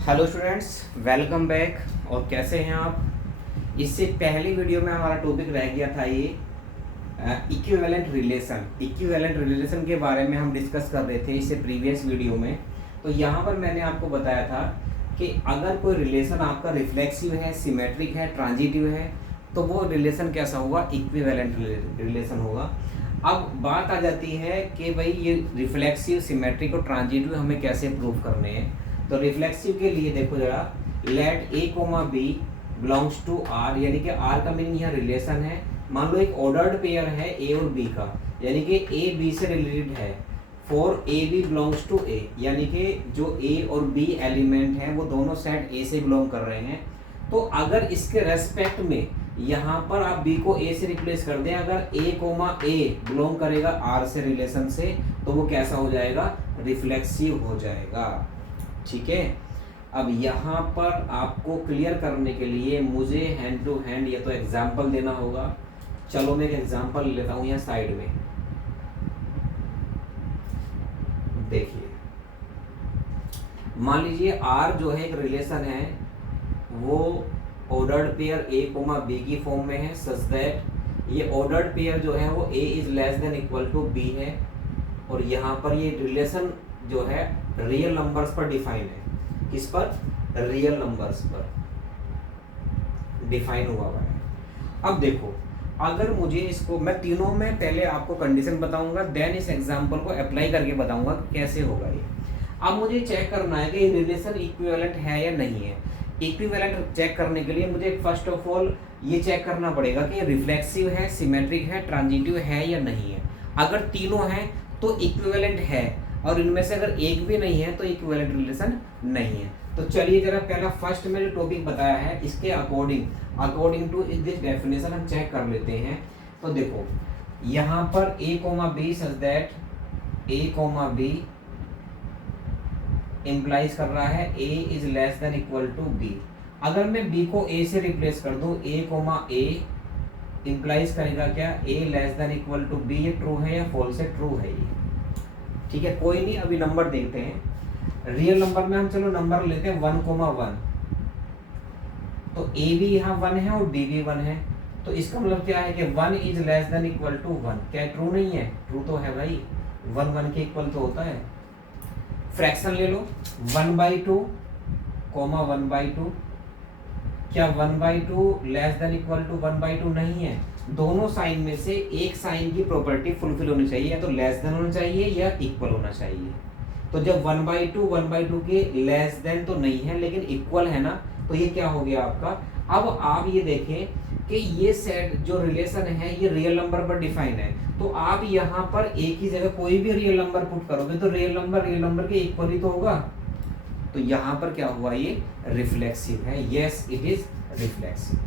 Hello students, welcome back. और कैसे हैं आप? इससे पहली वीडियो में हमारा टॉपिक रह गया था ये इक्विवेलेंट रिलेशन के बारे में हम डिस्कस कर रहे थे इससे प्रीवियस वीडियो में। तो यहाँ पर मैंने आपको बताया था कि अगर कोई रिलेशन आपका रिफ्लेक्सिव है, सिमेट्रिक है, ट्रांजिटिव है, तो वो रिलेशन कैसा होगा? इक्विवेलेंट रिलेशन होगा। अब बात आ जाती है कि भाई ये रिफ्लेक्सिव, सिमेट्रिक और ट्रांजिटिव हमें कैसे प्रूव करने हैं। तो रिफ्लेक्सिव के लिए देखो जरा, let a comma b belongs to R, यानी कि आर का मीनिंग यहाँ रिलेशन है। मान लो एक ऑर्डर्ड पेयर है ए और बी का, यानी कि ए बी से रिलेटेड है। For A B belongs to A, यानी कि जो ए और बी एलिमेंट हैं वो दोनों सेट ए से बिलोंग कर रहे हैं। तो अगर इसके रेस्पेक्ट में यहाँ पर आप बी को ए से रिप्लेस कर दें, अगर ए कोमा ए बिलोंग करेगा आर से रिलेशन से, तो वो कैसा हो जाएगा? रिफ्लेक्सिव हो जाएगा। ठीक है। अब यहाँ पर आपको क्लियर करने के लिए मुझे हैंड टू हैंड या तो एग्जाम्पल देना होगा। चलो मैं एक एग्जाम्पल लेता हूँ यहाँ साइड में। देखिए, मान लीजिए आर जो है एक रिलेशन है, वो ordered pair A comma B की फॉर्म में है, सच दैट ये ऑर्डर्ड पेयर जो है वो A is less than equal to B है। और यहाँ पर ये रिलेशन जो है रियल नंबर्स पर डिफाइन है। किस पर? रियल नंबर्स पर डिफाइन हुआ है। अब देखो, अगर मुझे इसको, मैं तीनों में पहले आपको कंडीशन बताऊंगा, देन इस एग्जांपल को अप्लाई करके बताऊंगा कैसे होगा ये। अब मुझे चेक करना है कि ये रिलेशन इक्विवेलेंट है या नहीं है। इक्विवेलेंट चेक करने के लिए मुझे फर्स्ट ऑफ ऑल ये चेक करना पड़ेगा कि रिफ्लेक्सिव है, सिमेट्रिक है, ट्रांजिटिव है या नहीं है। अगर तीनों हैं तो इक्विवेलेंट है, और इनमें से अगर एक भी नहीं है तो इक्विवेलेंट रिलेशन नहीं है। तो चलिए जरा पहला फर्स्ट में जो टॉपिक बताया है इसके अकॉर्डिंग टू दिस डेफिनेशन हम चेक कर लेते हैं। तो देखो, यहाँ पर A comma B such that A comma B implies कर रहा है A is less than equal to B. अगर मैं बी को ए से रिप्लेस कर दूं, ए कोमा ए इंप्लाइज करेगा क्या? A less than equal to B. ये ट्रू है या फॉल्स है? ट्रू है ये। ठीक है, कोई नहीं, अभी नंबर देखते हैं। रियल नंबर में हम चलो नंबर लेते हैं 1,1। तो ए भी यहाँ 1 है और बी भी 1 है। तो इसका मतलब क्या है कि 1 is less than equal to 1। क्या ट्रू नहीं है? ट्रू तो है भाई, 1 1 के इक्वल तो होता है। फ्रैक्शन ले लो, 1/2 कोमा 1/2। क्या 1/2 लेस देन इक्वल टू 1/2 नहीं है? दोनों साइन में से एक साइन की प्रॉपर्टी फुलफिल होनी चाहिए, या तो लेस देन होना चाहिए या इक्वल होना चाहिए। तो जब 1/2 के लेस देन तो नहीं है लेकिन इक्वल है ना, तो ये क्या हो गया आपका? अब आप ये देखें कि ये सेट जो रिलेशन है ये रियल नंबर पर डिफाइन है। तो आप यहाँ पर एक ही जगह कोई भी रियल नंबर पुट करोगे तो रियल नंबर के इक्वल ही तो होगा। तो यहाँ पर क्या हुआ? ये रिफ्लेक्सिव है। Yes, it is reflexive.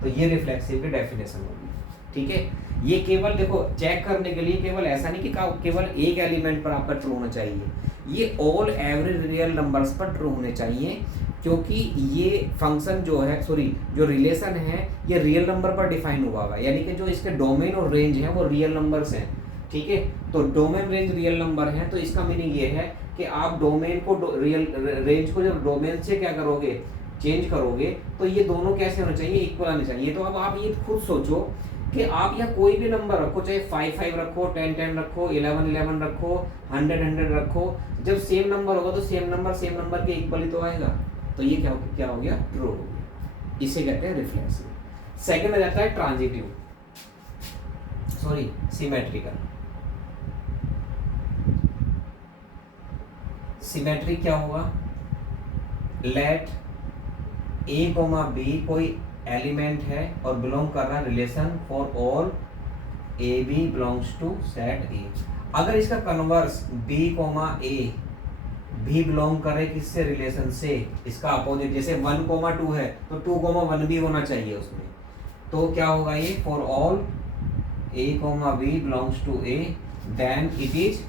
तो ये रिफ्लेक्सिव की डेफिनेशन होगी। ठीक है, ये केवल देखो चेक करने के लिए, केवल ऐसा नहीं कि केवल एक एलिमेंट पर आपका ट्रू होना चाहिए, ये ऑल एवरी रियल नंबर्स पर ट्रू होने चाहिए। क्योंकि ये फंक्शन जो है, जो रिलेशन है ये रियल नंबर पर डिफाइन हुआ है, यानी कि जो इसके डोमेन और रेंज है वो रियल नंबर्स हैं। ठीक है, तो डोमेन रेंज रियल नंबर है, तो इसका मीनिंग ये है कि आप डोमेन को रियल रेंज को जब डोमेन से क्या करोगे? चेंज करोगे, तो ये दोनों कैसे होने चाहिए? इक्वल आने चाहिए। तो अब आप ये खुद सोचो कि आप यहाँ कोई भी नंबर रखो, चाहे 5 5 रखो, 10 10 रखो, 11 11 रखो, 100 100 रखो, जब सेम नंबर होगा तो सेम नंबर के इक्वल ही तो आएगा। तो ये क्या हो गया? ट्रू हो गया। इसे कहते हैं रिफ्लेक्सिव। सेकंड में जाता है ट्रांजिटिव, सिमेट्रिकल। सिमेट्रिक क्या होगा? लेट ए कोमा बी कोई एलिमेंट है और बिलोंग कर रहा है relation for all a B belongs to set A. अगर इसका कन्वर्स बी कोमा ए भी बिलोंग करे किससे? रिलेशन से। इसका अपोजिट, जैसे 1,2 है तो 2,1 भी होना चाहिए उसमें। तो क्या होगा ये? For all a comma b belongs to A, then it is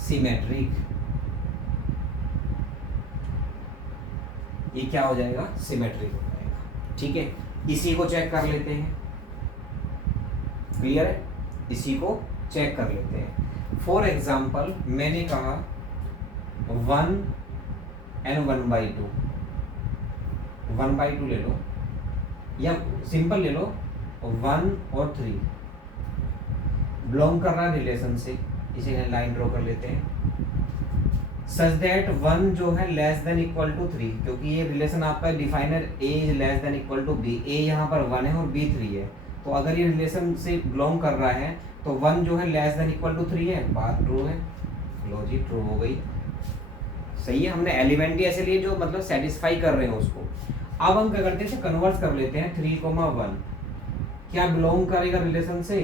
symmetric. ये क्या हो जाएगा? सिमेट्रिक हो जाएगा। ठीक है, इसी को चेक कर लेते हैं। क्लियर है? इसी को चेक कर लेते हैं। फॉर एग्जाम्पल मैंने कहा 1 and 1/2, 1/2 ले लो या सिंपल ले लो 1 और 3 बिलोंग कर रहा है रिलेशन से, इसे लाइन ड्रॉ कर लेते हैं सच दैट 1 जो है लेस देन इक्वल टू 3, क्योंकि ये रिलेशन आपका definer A is less than equal to B, A यहाँ पर 1 है और बी 3 है, तो अगर ये रिलेशन से बिलोंग कर रहा है तो 1 जो है लेस देन इक्वल टू 3 है, बात ट्रू है, लो जी ट्रू हो गई, सही है। हमने एलिमेंट ही ऐसे लिए जो मतलब सेटिस्फाई कर रहे हैं उसको। अब हम क्या करते हैं, कन्वर्ट कर लेते हैं 3,1 क्या बिलोंग करेगा रिलेशन से,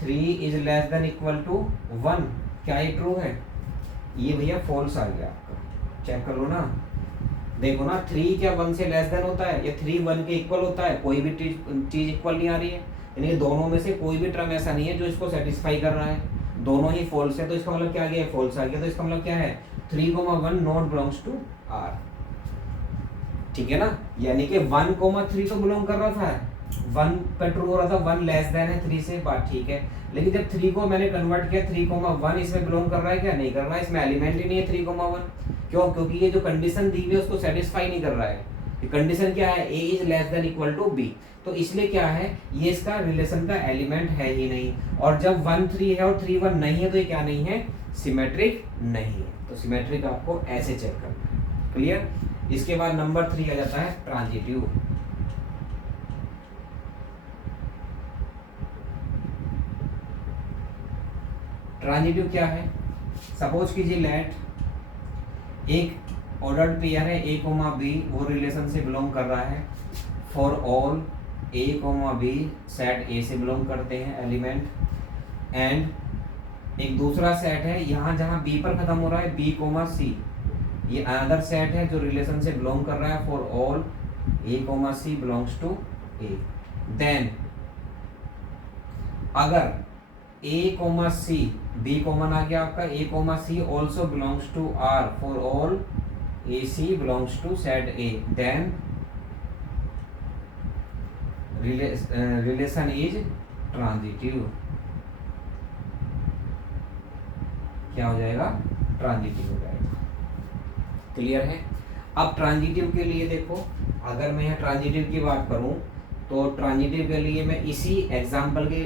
3 is less than equal to 1, क्या ये ट्रू है, ये भैया फॉल्स आ गया आपका, चेक कर लो ना, देखो ना 3 क्या 1 से लेस देन होता है, या 3 1 के इक्वल होता है, कोई भी चीज इक्वल नहीं आ रही है, यानी कि दोनों में से कोई भी टर्म ऐसा नहीं है जो इसको सेटिस्फाई कर रहा है, दोनों ही फॉल्स है, तो इसका मतलब क्या आ गया, फॉल्स आ गया, तो इसका मतलब क्या है 3,1 नॉट बिलोंग्स टू आर, ठीक है ना, यानी कि 1,3 तो बिलोंग कर रहा था, 1 पे ट्रू हो रहा था, 1 लेस देन है 3 से, बात ठीक है, लेकिन जब 3 को मैंने कन्वर्ट किया 3,1 इसमें बिलोंग कर रहा है क्या, नहीं कर रहा है, इसमें एलिमेंट ही नहीं है 3,1, क्यों, क्योंकि ये जो कंडीशन दी हुई है उसको सेटिस्फाई नहीं कर रहा है, कंडीशन क्या है, A is less than equal to B, तो इसलिए क्या है, ये इसका रिलेशन का एलिमेंट है ही नहीं, और जब 1 3 है और 3 1 नहीं है तो ये क्या नहीं है, सिमेट्रिक नहीं है, तो सिमेट्रिक आपको ऐसे चेक करना है, क्लियर। इसके बाद नंबर 3 आ जाता है ट्रांजिटिव। ट्रांजिटिव क्या है, सपोज कीजिए लेट एक ऑर्डर्ड पेयर है a, b, वो रिलेशन से बिलोंग कर रहा है, for all a, b set a से बिलोंग करते हैं एलिमेंट, एंड एक दूसरा सेट है यहाँ जहाँ b पर खत्म हो रहा है b, c, ये अनदर सेट है जो रिलेशन से बिलोंग कर रहा है, for all a, c belongs to a, देन अगर a, c, b कॉमन आ गया आपका, a, c also belongs to r, for all a, c belongs to set a, then relation is transitive, क्या हो जाएगा, ट्रांजिटिव हो जाएगा, क्लियर है। अब ट्रांजिटिव के लिए देखो, अगर मैं यहाँ ट्रांजिटिव की बात करूँ तो ट्रांजिटिव के लिए मैं इसी एग्जाम्पल के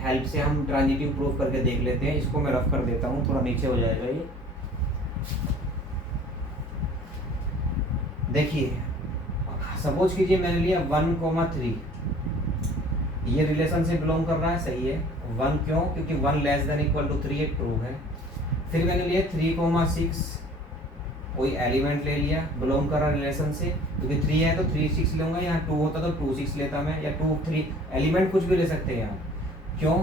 हेल्प से हम ट्रांजिटिव प्रूफ करके देख लेते हैं, इसको मैं रफ कर देता हूँ, थोड़ा नीचे हो जाएगा ये, देखिए सपोज कीजिए मैंने लिया 1,3, ये रिलेशन से बिलोंग कर रहा है, सही है, 1 क्यों, क्योंकि 1 लेस देन इक्वल टू 3 एक ट्रू है, फिर मैंने लिया 3,6, कोई एलिमेंट ले लिया, बिलोंग कर रहा रिलेशन से, क्योंकि 3 है तो 3 6 लूंगा, यहाँ 2 होता तो 2 6 लेता मैं, या 2 3 एलिमेंट कुछ भी ले सकते हैं यहाँ, क्यों,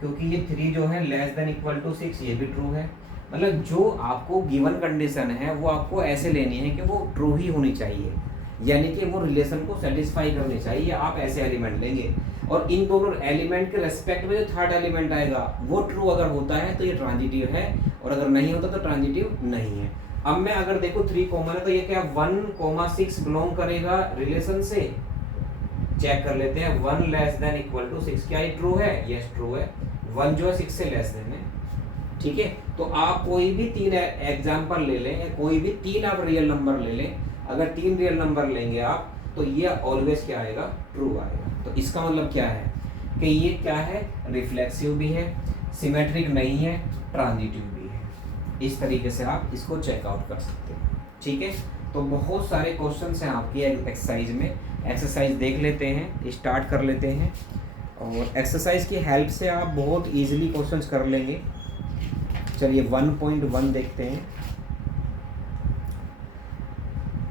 क्योंकि ये 3 जो है लेस देन इक्वल टू 6, ये भी ट्रू है, मतलब जो आपको गिवन कंडीशन है वो आपको ऐसे लेनी है कि वो ट्रू ही होनी चाहिए, यानी कि वो रिलेशन को सेटिस्फाई करनी चाहिए, आप ऐसे एलिमेंट लेंगे, और इन दोनों एलिमेंट के रेस्पेक्ट में जो थर्ड एलिमेंट आएगा वो ट्रू अगर होता है तो ये ट्रांजिटिव है, और अगर नहीं होता तो ट्रांजिटिव नहीं है। अब मैं अगर देखो 3 कॉमन है तो ये क्या 1,6 बिलोंग करेगा रिलेशन से, चेक कर लेते हैं, 1 लेस देन इक्वल टू 6, क्या ये ट्रू है, यस ट्रू है, 1 जो है 6 से लेस देन है, ठीक है। तो आप कोई भी 3 एग्जाम्पल ले लें, या कोई भी 3 आप रियल नंबर ले लें, अगर 3 रियल नंबर लेंगे आप तो ये ऑलवेज क्या आएगा, ट्रू आएगा, तो इसका मतलब क्या है कि ये क्या है, रिफ्लेक्सिव भी है, सिमेट्रिक नहीं है, ट्रांजिटिव भी है, इस तरीके से आप इसको चेकआउट कर सकते हैं, ठीक है। तो बहुत सारे क्वेश्चंस हैं आपकी एक्सरसाइज में, एक्सरसाइज देख लेते हैं, स्टार्ट कर लेते हैं, और एक्सरसाइज की हेल्प से आप बहुत इजीली क्वेश्चंस कर लेंगे। चलिए 1.1 देखते हैं,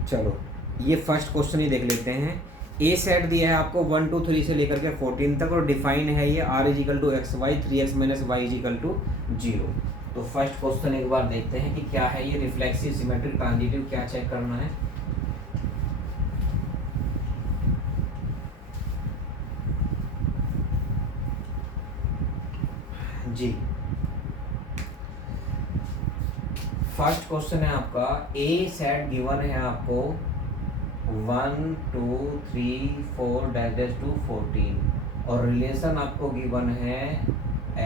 चलो ये फर्स्ट क्वेश्चन ही देख लेते हैं। ए सेट दिया है आपको 1 2 3 से लेकर के 14 तक, और डिफाइन है ये r is equal to x y 3x minus y is equal to 0। तो फर्स्ट क्वेश्चन एक बार देखते हैं कि क्या है ये, रिफ्लेक्सिव, सिमेट्रिक, ट्रांजिटिव, क्या चेक करना है। जी फर्स्ट क्वेश्चन है आपका, ए सेट गिवन है आपको 1 2 3 4 डैश टू 14, और रिलेशन आपको गिवन है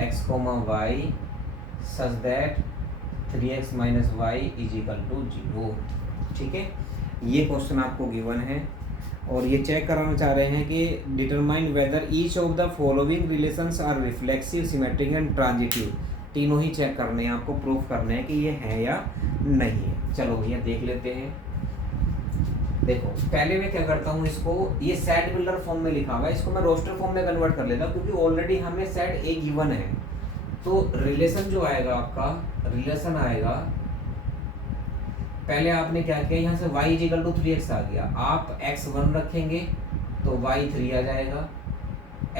x, y such that 3x minus y is equal to 0। ठीक है, ये क्वेश्चन आपको गिवन है और ये चेक कराना चाह रहे हैं कि determine whether each of the following relations are reflexive, symmetric and transitive. तीनों ही चेक करने हैं आपको, प्रूफ करने हैं कि ये है या नहीं है। चलो भैया देख लेते हैं। देखो पहले मैं क्या करता हूँ, इसको ये सेट बिल्डर फॉर्म में लिखा हुआ है, इसको मैं रोस्टर फॉर्म में कन्वर्ट कर लेता हूँ क्योंकि ऑलरेडी हमें सेट ए गिवन है। तो रिलेशन जो आएगा आपका, रिलेशन आएगा, पहले आपने क्या किया, यहाँ से y इजिकल टू 3x आ गया, आप x1 रखेंगे तो y3 आ जाएगा,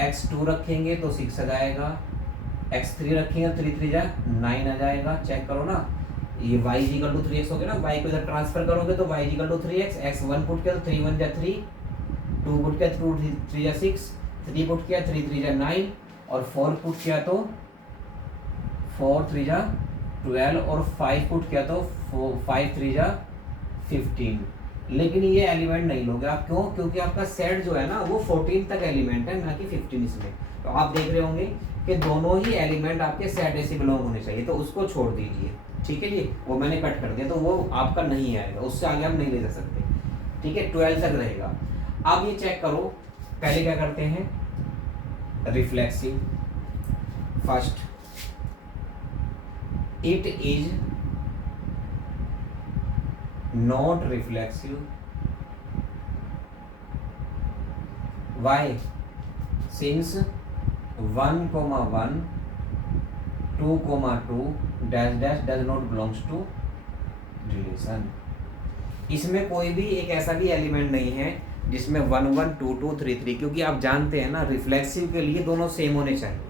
x2 रखेंगे तो 6 आ जाएगा, x3 रखेंगे 3 3 जा 9 आ जाएगा। चेक करो ना, ये y इजिकल टू 3x हो गया ना, y को इधर ट्रांसफर करोगे तो y is equal to 3x, x1 put किया तो 3 1 जा 3, 2 पुट किया 2 3 जा 6, 3 पुट किया 3 3 जा 9 और 4 पुट किया तो 4 3 जा 12 और 5 पुट किया तो 5 3 जा 15। लेकिन ये एलिमेंट नहीं लोगे आप, क्यों? क्योंकि आपका सेट जो है ना वो 14 तक एलिमेंट है, ना कि 15 इसमें। तो आप देख रहे होंगे कि दोनों ही एलिमेंट आपके सेट ए से बिलोंग होने चाहिए, तो उसको छोड़ दीजिए। ठीक है जी, वो मैंने कट कर दिया तो वो आपका नहीं आएगा, उससे आगे हम नहीं ले जा सकते। ठीक है, 12 तक रहेगा। अब ये चेक करो, पहले क्या करते हैं, reflexive. First, it is not reflexive. Why? Since 1, 1, 2, 2 dash dash does not belongs to relation. इसमें कोई भी एक ऐसा भी एलिमेंट नहीं है जिसमें 1 1 2 2 3 3, क्योंकि आप जानते हैं ना रिफ्लेक्सिव के लिए दोनों सेम होने चाहिए,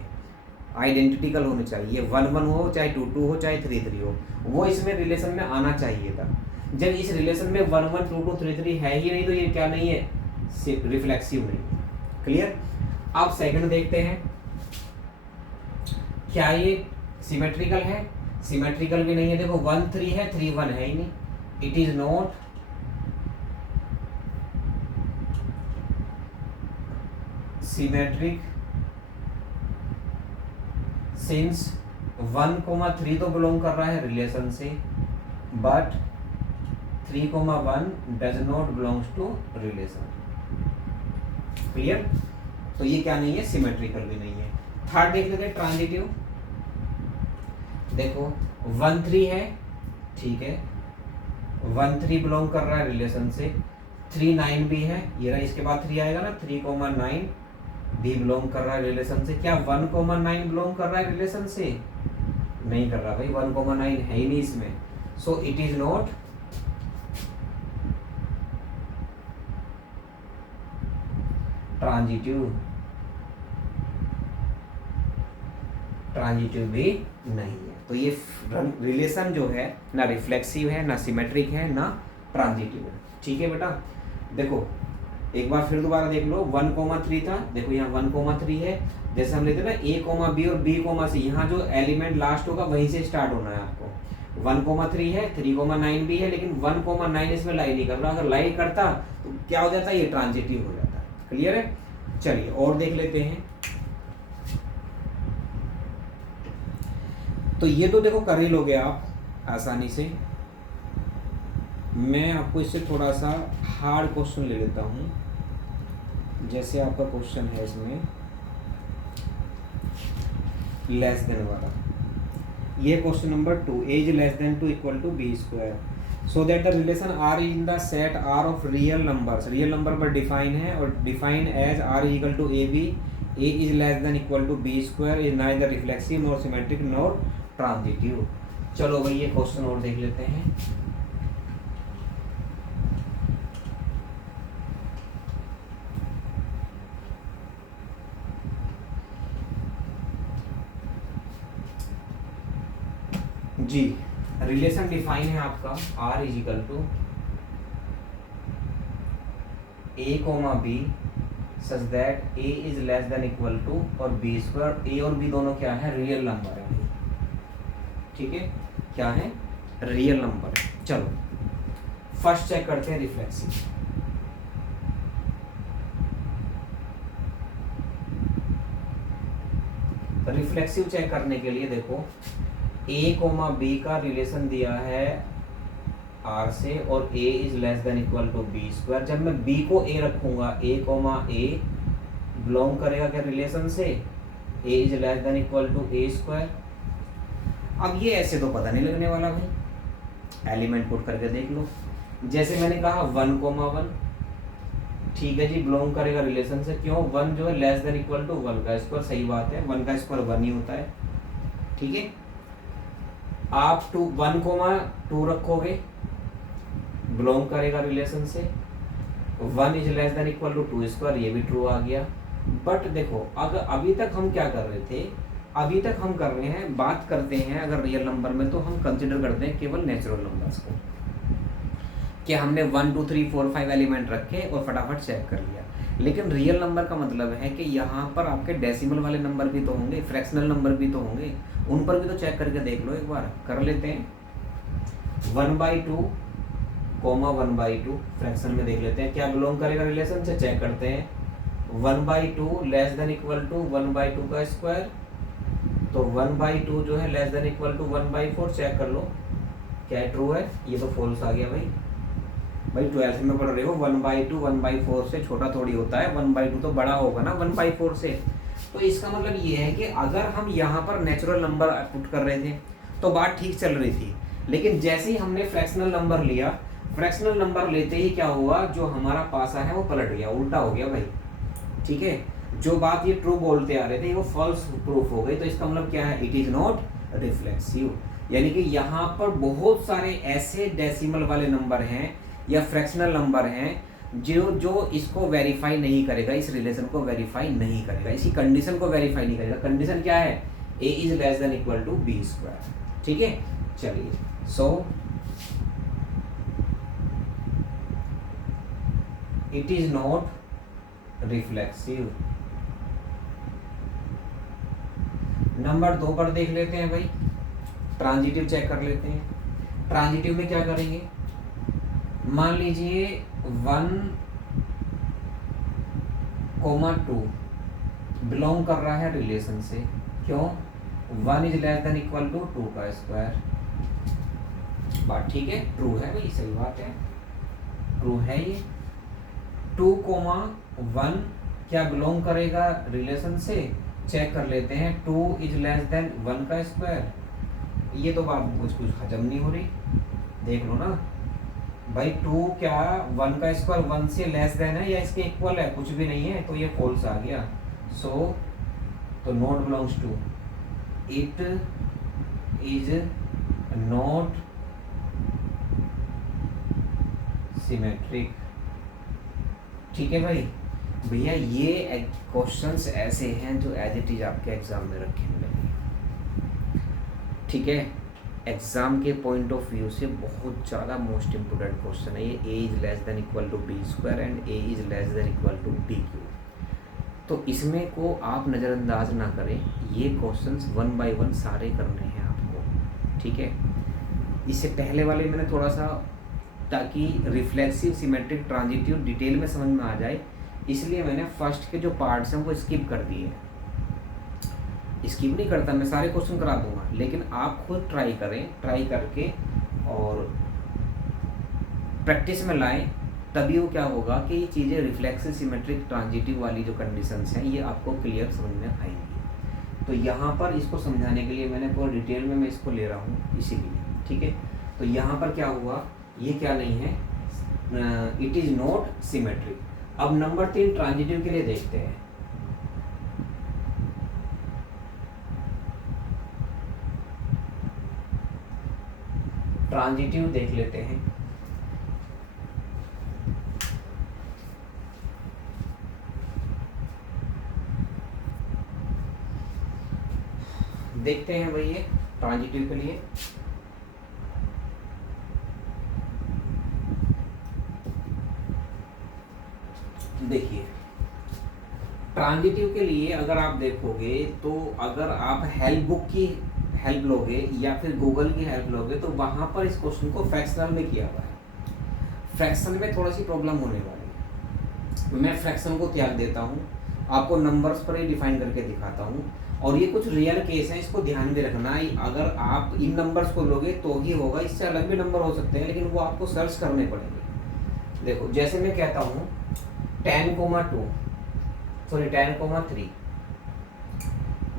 आइडेंटिकल होने चाहिए। 1 1 हो चाहे 2 2 हो चाहे 3 3 हो, वो इसमें रिलेशन में आना चाहिए था। जब इस रिलेशन में 1 1 2 2 3 3 है ही नहीं तो ये क्या नहीं है, रिफ्लेक्सिव नहीं है। क्लियर? अब सेकंड देखते हैं, क्या ये सिमेट्रिकल है? सिमेट्रिकल भी नहीं है। देखो 1 3 है, 3 1 है ही नहीं, it is not symmetric since 1 3 तो बिलोंग कर रहा है रिलेशन से, but 3 1 does not belongs to relation. Clear? तो ये क्या नहीं है, सिमेट्रिकल भी नहीं है। थर्ड देख लेते हैं, ट्रांजिटिव। देखो 1 3 है, ठीक है, 1 3 बिलोंग कर रहा है रिलेशन से, 3 9 भी है, ये रहा, इसके बाद 3 आएगा ना, 3 9 भी बिलोंग कर रहा है रिलेशन से। क्या 1 9 बिलोंग कर रहा है रिलेशन से? नहीं कर रहा भाई, 1 9 है ही नहीं इसमें, सो it is not transitive. Transitive भी नहीं है। तो ये रिलेशन जो है ना रिफ्लेक्सिव है, ना सिमेट्रिक है, ना ट्रांजिटिव है। ठीक है बेटा, देखो एक बार फिर दोबारा देख लो, 1 3 था, देखो यहाँ 1 3 है, जैसे हम लेते हैं ना a b और b c, यहाँ जो एलिमेंट लास्ट होगा वहीं से स्टार्ट होना है आपको। 1 3 है, 3 9 भी है, लेकिन 1 9 इसमें लाई नहीं कर रहा। अगर लाई करता तो क्या हो जाता है, ये ट्रांजिटिव हो जाता। क्लियर है? चलिए और देख लेते हैं। तो ये तो देखो कर ही लोगे आप आसानी से। मैं आपको इससे थोड़ा सा हार्ड क्वेश्चन ले लेता हूँ। जैसे आपका क्वेश्चन है इसमें लेस देन वाला, ये question number 2, a is less than 2 equal to b square, so that the relation r in the set r of real numbers. Real number पर डिफाइन है और define as r is equal to ab, a is less than equal to b square is neither reflexive nor symmetric nor transitive. चलो भाई ये question और देख लेते हैं। जी, रिलेशन डिफाइन है आपका r is equal to a b such that a is less than equal to और b स्क्वायर। a और b दोनों क्या है, रियल नंबर है। ठीक है, क्या है, रियल नंबर। चलो फर्स्ट चेक करते हैं रिफ्लेक्सिव। रिफ्लेक्सिव चेक करने के लिए देखो ए कोमा बी का रिलेशन दिया है आर से और A is less than equal to B square. जब मैं बी को ए रखूंगा, ए कोमा ए बिलोंग करेगा क्या रिलेशन से, A is less than equal to A square. अब ये ऐसे तो पता नहीं लगने वाला भाई, एलिमेंट पुट करके देख लो। जैसे मैंने कहा 1 कोमा 1, ठीक है जी, बिलोंग करेगा रिलेशन से। क्यों, 1 जो है लेस देन इक्वल टू 1 का स्क्वायर, सही बात है, 1 का स्क्वायर 1 ही होता है, ठीक है। आप 1 कोमा 2 रखोगे, बिलोंग करेगा रिलेशन से, 1 is less than equal to 2 square, ये भी ट्रू आ गया। बट देखो, अगर अभी तक हम क्या कर रहे थे, अभी तक हम कर रहे हैं, बात करते हैं अगर रियल नंबर में तो हम कंसिडर करते हैं केवल नेचुरल नंबर्स को, कि हमने 1 2 3 4 5 एलिमेंट रखे और फटाफट चेक कर लिया। लेकिन रियल नंबर का मतलब है कि यहाँ पर आपके डेसिमल वाले नंबर भी तो होंगे, फ्रैक्शनल नंबर भी तो होंगे, उन पर भी तो चेक करके देख लो। एक बार कर लेते हैं, 1/2 कोमा 1/2 फ्रैक्शन में देख लेते हैं क्या बिलोंग करेगा रिलेशन से, चेक करते हैं। 1/2 लेस देन इक्वल टू 1/2 का स्क्वायर, तो 1/2 जो है less than equal to 1/4, check कर लो क्या ट्रू है, ये तो फॉल्स आ गया भाई। 12th में पढ़ रहे हो, 1/2 1/4 से छोटा थोड़ी होता है, 1/2 तो बड़ा होगा ना 1/4 से। तो इसका मतलब ये है कि अगर हम यहाँ पर नेचुरल नंबर पुट कर रहे थे तो बात ठीक चल रही थी, लेकिन जैसे ही हमने फ्रैक्शनल नंबर लिया, फ्रैक्शनल नंबर लेते ही क्या हुआ, जो हमारा पासा है वो पलट गया, उल्टा हो गया भाई, ठीक है। जो बात ये ट्रू बोलते आ रहे थे वो फॉल्स प्रूफ हो गई। तो इसका मतलब क्या है, इट इज नॉट रिफ्लेक्सिव, यानी कि यहाँ पर बहुत सारे ऐसे डेसिमल वाले नंबर हैं या फ्रैक्शनल नंबर हैं जो इसको वेरीफाई नहीं करेगा, इस रिलेशन को वेरीफाई नहीं करेगा, इसी कंडीशन को वेरीफाई नहीं करेगा। कंडीशन क्या है, A is less than equal to B square, ठीक है। चलिए, so it is not reflexive. Number 2 पर देख लेते हैं भाई, ट्रांजिटिव चेक कर लेते हैं। ट्रांजिटिव में क्या करेंगे, मान लीजिए 1 कोमा 2 बिलोंग कर रहा है रिलेशन से, क्यों, 1 is less than equal to 2 का स्क्वायर, बात ठीक है, ट्रू है भाई, सही बात है, ट्रू है ये। 2 कोमा 1 क्या बिलोंग करेगा रिलेशन से, चेक कर लेते हैं, 2 इज लेस देन 1 का स्क्वायर, ये तो बात कुछ हजम नहीं हो रही, देख लो ना भाई। 2 क्या 1 का स्क्वायर 1 से लेस देन है या इसके इक्वल है, कुछ भी नहीं है, तो ये फॉल्स आ गया। सो तो not belongs to, it is not symmetric, ठीक है भाई। भैया ये क्वेश्चंस ऐसे हैं जो एज इट इज आपके एग्जाम में रखे मिलेंगे, ठीक है। एग्जाम के पॉइंट ऑफ व्यू से बहुत ज़्यादा मोस्ट इम्पोर्टेंट क्वेश्चन है ये, A is less than equal to B square and A is less than equal to B Q. तो इसमें को आप नज़रअंदाज ना करें, ये क्वेश्चंस 1 by 1 सारे करने हैं आपको, ठीक है। इससे पहले वाले मैंने थोड़ा सा, ताकि रिफ्लेक्सिव सिमेट्रिक ट्रांजिटिव डिटेल में समझ में आ जाए, इसलिए मैंने फर्स्ट के जो पार्ट्स हैं वो स्किप कर दिए। स्किप नहीं करता, मैं सारे क्वेश्चन करा दूंगा, लेकिन आप खुद ट्राई करें, ट्राई करके और प्रैक्टिस में लाएं, तभी वो क्या होगा कि ये चीज़ें रिफ्लेक्सिव सिमेट्रिक ट्रांजिटिव वाली जो कंडीशंस हैं ये आपको क्लियर समझ में आएंगी। तो यहाँ पर इसको समझाने के लिए मैंने पूरा डिटेल में मैं इसको ले रहा हूँ इसीलिए, ठीक है। तो यहाँ पर क्या हुआ, ये क्या नहीं है, इट इज़ नॉट सिमेट्रिक। अब नंबर 3 ट्रांजिटिव के लिए देखते हैं। ट्रांजिटिव देख लेते हैं। देखते हैं भाई ये ट्रांजिटिव के लिए, देखिए ट्रांजिटिव के लिए अगर आप देखोगे तो अगर आप हेल्प बुक की हेल्प लोगे या फिर गूगल की हेल्प लोगे तो वहाँ पर इस क्वेश्चन को फ्रैक्शनल में किया हुआ है। फ्रैक्शन में थोड़ी सी प्रॉब्लम होने वाली है, मैं फ्रैक्शन को त्याग देता हूँ, आपको नंबर्स पर ही डिफाइन करके दिखाता हूँ। और ये कुछ रियल केस है, इसको ध्यान में रखना। अगर आप इन नंबर्स को लोगे तो ही होगा, इससे अलग भी नंबर हो सकते हैं लेकिन वो आपको सर्च करने पड़ेंगे। देखो जैसे मैं कहता हूँ 10,2 सॉरी 10,3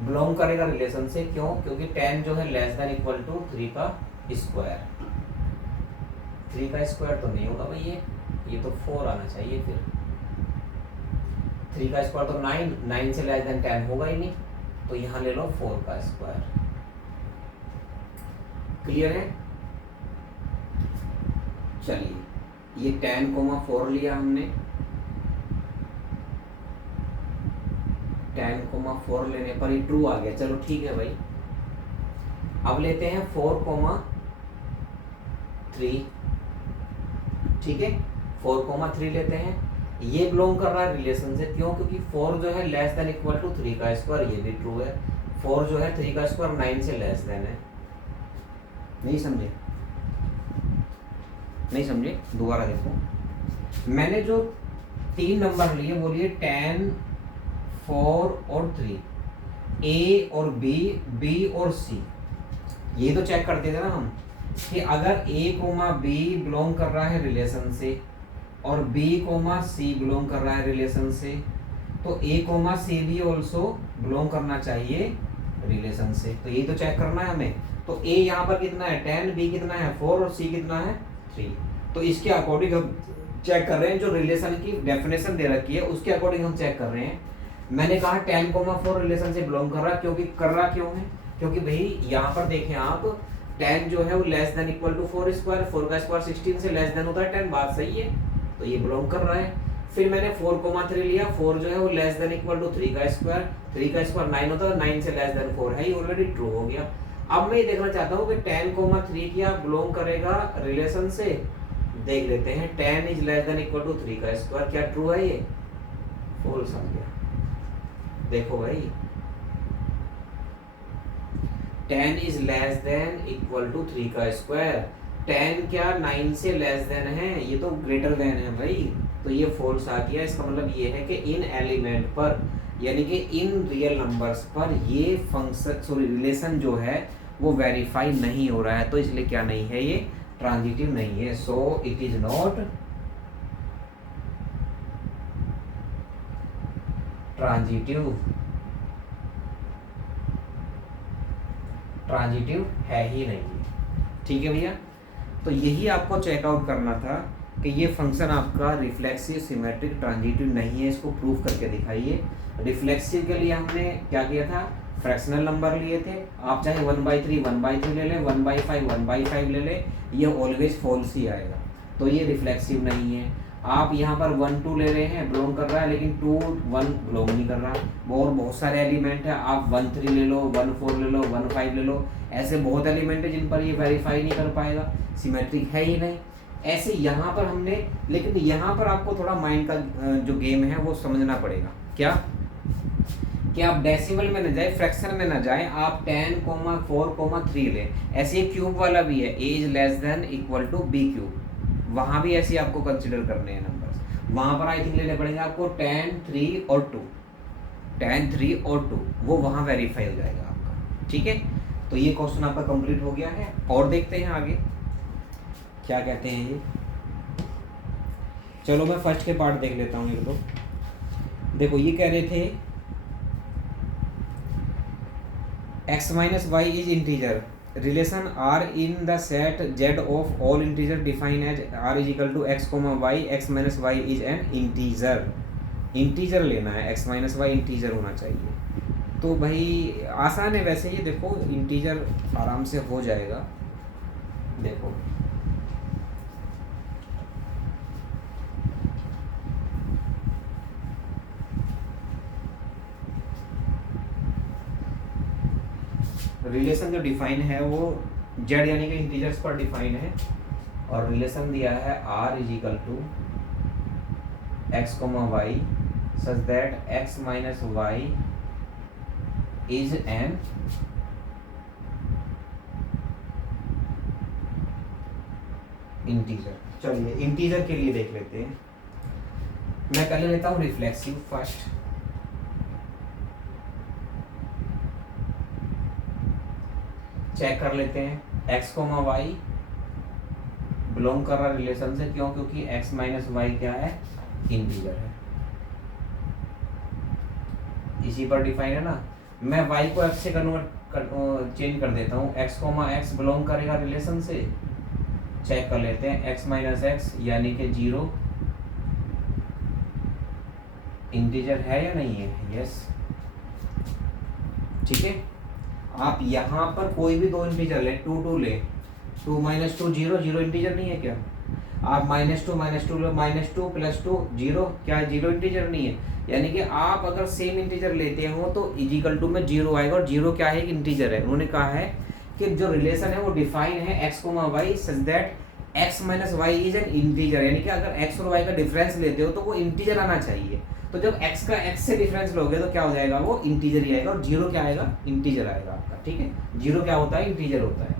बिलोंग करेगा रिलेशन से, क्यों? क्योंकि 10 जो है लेस देन इक्वल टू 3 का स्क्वायर। 3 का स्क्वायर तो नहीं होगा भाई, ये तो 4 आना चाहिए। फिर 3 का स्क्वायर तो 9, 9 से लेस देन 10 होगा ही नहीं, तो यहाँ ले लो 4 का स्क्वायर। क्लियर है? चलिए ये 10,4 लिया हमने, 10,4 लेने पर ये ट्रू आ गया। चलो ठीक है भाई। अब लेते हैं 4,3, ठीक है 4,3 लेते हैं। ये बिलोंग कर रहा है रिलेशन से, क्यों? क्योंकि 4 जो है लेस देन इक्वल टू 3 का स्क्वायर, ये भी ट्रू है। 4 जो है 3 का स्क्वायर 9 से लेस देन है। नहीं समझे? नहीं समझे? दोबारा देखो, मैंने जो 3 नंबर लिए वो लिए 10, 4 और 3, ए और बी, बी और सी। ये तो चेक करते थे ना हम कि अगर ए कोमा बी बिलोंग कर रहा है रिलेशन से और बी कोमा सी बिलोंग कर रहा है रिलेशन से, तो ए कोमा सी भी ऑल्सो बिलोंग करना चाहिए रिलेशन से। तो ये तो चेक करना है हमें। तो ए यहाँ पर कितना है 10, बी कितना है 4 और सी कितना है 3। तो इसके अकॉर्डिंग हम चेक कर रहे हैं, जो रिलेशन की डेफिनेशन दे रखी है उसके अकॉर्डिंग हम चेक कर रहे हैं। मैंने कहा 10,4 रिलेशन से बिलोंग कर रहा है, क्योंकि कर रहा क्यों है? क्योंकि भाई यहाँ पर देखें आप 10 जो है वो less than equal to 4 square, 4 का स्क्वायर 16 से लेस देन होता है 10, बात सही है, तो ये बिलोंग कर रहा है। फिर मैंने 4,3 लिया, 4 जो है वो लेस देन इक्वल टू 3 का स्क्वायर, 3 का स्क्वायर 9 होता है, 9 से लेस देन 4 है, ये ऑलरेडी ट्रू हो गया। अब मैं ये देखना चाहता हूँ कि 10,3 क्या बिलोंग करेगा रिलेशन से। देख लेते हैं, 10 is less than equal to 3 का स्क्वायर, क्या ट्रू है? ये फॉल्स आ गया। देखो भाई 10 is less than equal to 3 का स्क्वायर, 10 क्या 9 से लेस देन है, ये तो ग्रेटर देन है भाई, तो ये फॉल्स आ गया। इसका मतलब ये है कि इन एलिमेंट पर यानी कि इन रियल नंबर्स पर ये फंक्शन सॉरी रिलेशन जो है वो वेरीफाई नहीं हो रहा है, तो इसलिए क्या नहीं है, ये ट्रांजिटिव नहीं है। सो it is not transitive, transitive है ही नहीं। ठीक है भैया, तो यही आपको चेकआउट करना था कि ये फंक्शन आपका रिफ्लेक्सिव सिमेट्रिक ट्रांजिटिव नहीं है, इसको प्रूफ करके दिखाइए। रिफ्लेक्सिव के लिए हमने क्या किया था, फ्रैक्शनल नंबर लिए थे। आप चाहे 1/3 1/3 ले लें, 1/5 1/5 ले लें, ये ऑलवेज फॉल्स ही आएगा, तो ये रिफ्लेक्सिव नहीं है। आप यहाँ पर 1 2 ले रहे हैं, बिलोंग कर रहा है, लेकिन 2 1 बिलोंग नहीं कर रहा। और बहुत सारे एलिमेंट है, आप 1 3 ले लो, 1 4 ले लो, 1 5 ले लो, ऐसे बहुत एलिमेंट है जिन पर ये वेरीफाई नहीं कर पाएगा, सिमेट्रिक है ही नहीं। ऐसे यहाँ पर हमने, लेकिन यहाँ पर आपको थोड़ा माइंड का जो गेम है वो समझना पड़ेगा। क्या कि आप डेसिमल में न जाए, फ्रैक्शन में न जाए, आप 10,4,3 लें। ऐसे क्यूब वाला भी है, A is less than equal to B cube, वहाँ भी ऐसे आपको कंसिडर करने हैं नंबर्स। वहाँ पर आई थिंक लेने पड़ेंगे आपको 10 3 और 2, 10 3 और 2, वो वहाँ वेरीफाई हो जाएगा आपका। ठीक है, तो ये क्वेश्चन आपका कंप्लीट हो गया है। और देखते हैं आगे क्या कहते हैं ये। चलो मैं फर्स्ट के पार्ट देख लेता हूँ एक दो। देखो ये कह रहे थे x minus y is integer, relation r in the set z of all integer defined as r is equal to x comma y, x minus y is an integer। Integer लेना है, x minus y इंटीजर होना चाहिए। तो भाई आसान है वैसे, ये देखो इंटीजर आराम से हो जाएगा। देखो रिलेशन जो डिफाइन है वो जेड यानी कि इंटीजर्स पर डिफाइन है, और रिलेशन दिया है r is equal to x comma y such that x minus y is an integer. चलिए इंटीजर के लिए देख लेते हैं। मैं पहले लेता हूँ रिफ्लेक्सिव फर्स्ट। चेक कर लेते हैं एक्स कोमा वाई बिलोंग कर रहा रिलेशन से, क्यों? क्योंकि एक्स माइनस वाई क्या है, इंटीजर है, इसी पर डिफाइन है ना। मैं वाई को एक्स से चेंज कर देता हूँ, एक्स कोमा एक्स बिलोंग करेगा रिलेशन से, चेक कर लेते हैं एक्स माइनस एक्स यानी कि 0 इंटीजर है या नहीं है, यस, ठीक है। आप यहाँ पर कोई भी दो इंटीजर ले, 2 ले, 2 माइनस 2 0, 0 इंटीजर नहीं है क्या? आप -2 लो, -2 + 2 0, क्या 0 इंटीजर नहीं है? यानी कि आप अगर सेम इंटीजर लेते हो तो इजिकल टू में 0 आएगा, और 0 क्या है, एक इंटीजर है। उन्होंने कहा है कि जो रिलेशन है वो डिफाइन है x comma y such that x minus y is an integer, यानी कि अगर एक्स और वाई का डिफरेंस लेते हो तो वो इंटीजर आना चाहिए। तो जब x का x से डिफरेंस लोगे तो क्या हो जाएगा, वो इंटीजर ही आएगा, और 0 क्या आएगा, इंटीजर आएगा आपका, ठीक है। 0 क्या होता है, इंटीजर होता है।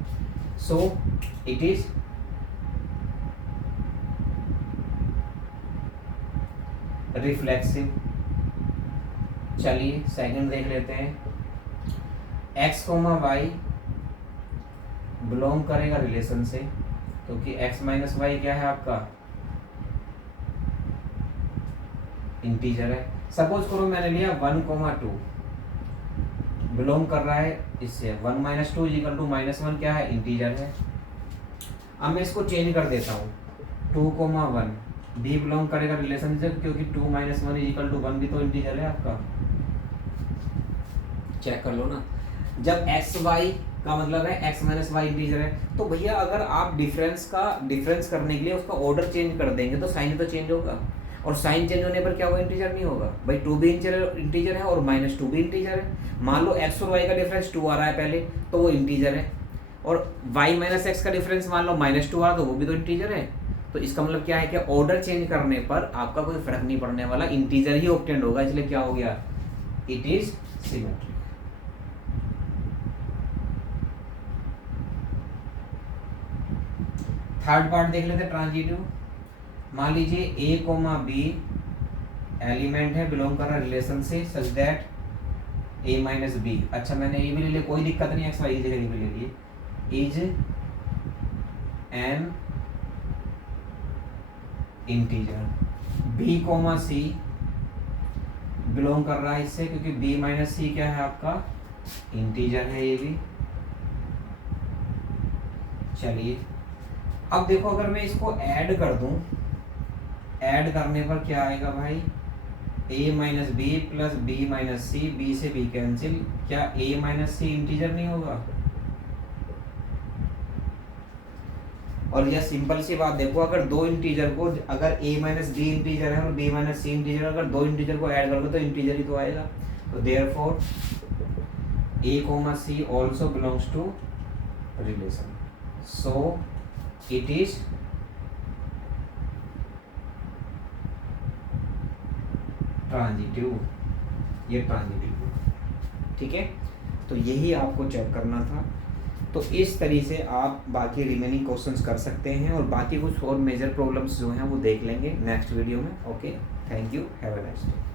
सो इट इज रिफ्लेक्सिव। चलिए सेकंड देख लेते हैं, x कोमा वाई बिलोंग करेगा रिलेशन से, क्योंकि x माइनस वाई क्या है आपका, इंटीजर है। सपोज करो मैंने लिया 1 कोमा 2 बिलोंग कर रहा है इससे, 1 माइनस 2 इजिकल टू -1 क्या है, इंटीजर है। अब मैं इसको चेंज कर देता हूँ, 2 कोमा 1 भी बिलोंग करेगा रिलेशन से, क्योंकि 2 माइनस 1 इजिकल टू 1 भी तो इंटीजर है आपका, चेक कर लो ना। जब एक्स वाई का मतलब है x माइनस वाई इंटीजर है, तो भैया अगर आप डिफरेंस करने के लिए उसका ऑर्डर चेंज कर देंगे तो साइन तो चेंज होगा, और साइन चेंज होने पर क्या होगा, इंटीजर नहीं होगा भाई। 2 भी इंटीजर है और -2 भी इंटीजर है। मान लो x और y का डिफरेंस 2 आ रहा है पहले, तो वो इंटीजर है, और y माइनस एक्स का डिफरेंस मान लो -2 आ रहा, तो वो भी तो इंटीजर है। तो इसका मतलब क्या है कि ऑर्डर चेंज करने पर आपका कोई फर्क नहीं पड़ने वाला, इंटीजर ही ऑब्टेंड होगा, इसलिए क्या हो गया, it is symmetric. Third part देख लेते हैं, ट्रांजिटिव। मान लीजिए ए कोमा बी एलिमेंट है, बिलोंग कर रहा है रिलेशन से such that a minus b, अच्छा मैंने ए भी ले लिया, कोई दिक्कत नहीं, एक्स वाई की जगह भी ले लिए, is an integer. B comma c belong कर रहा है इससे, क्योंकि बी माइनस सी क्या है आपका, इंटीजर है ये भी। चलिए अब देखो, अगर मैं इसको ऐड कर दूं, ऐड करने पर क्या आएगा भाई, a minus b plus b minus c, b से बी कैंसिल, क्या a माइनस सी इंटीजर नहीं होगा? और यह सिंपल सी बात देखो, अगर दो इंटीजर को, अगर a माइनस बी इंटीजर है और b माइनस सी इंटीजर, अगर दो इंटीजर को ऐड करोगे तो इंटीजर ही तो आएगा। तो therefore a comma c also belongs to relation, so it is transitive, ये ट्रांजिटिव, ठीक है। तो यही आपको चेक करना था। तो इस तरीके से आप बाकी रिमेनिंग क्वेश्चंस कर सकते हैं, और बाकी कुछ और मेजर प्रॉब्लम्स जो हैं वो देख लेंगे नेक्स्ट वीडियो में। Okay, thank you, have a nice day.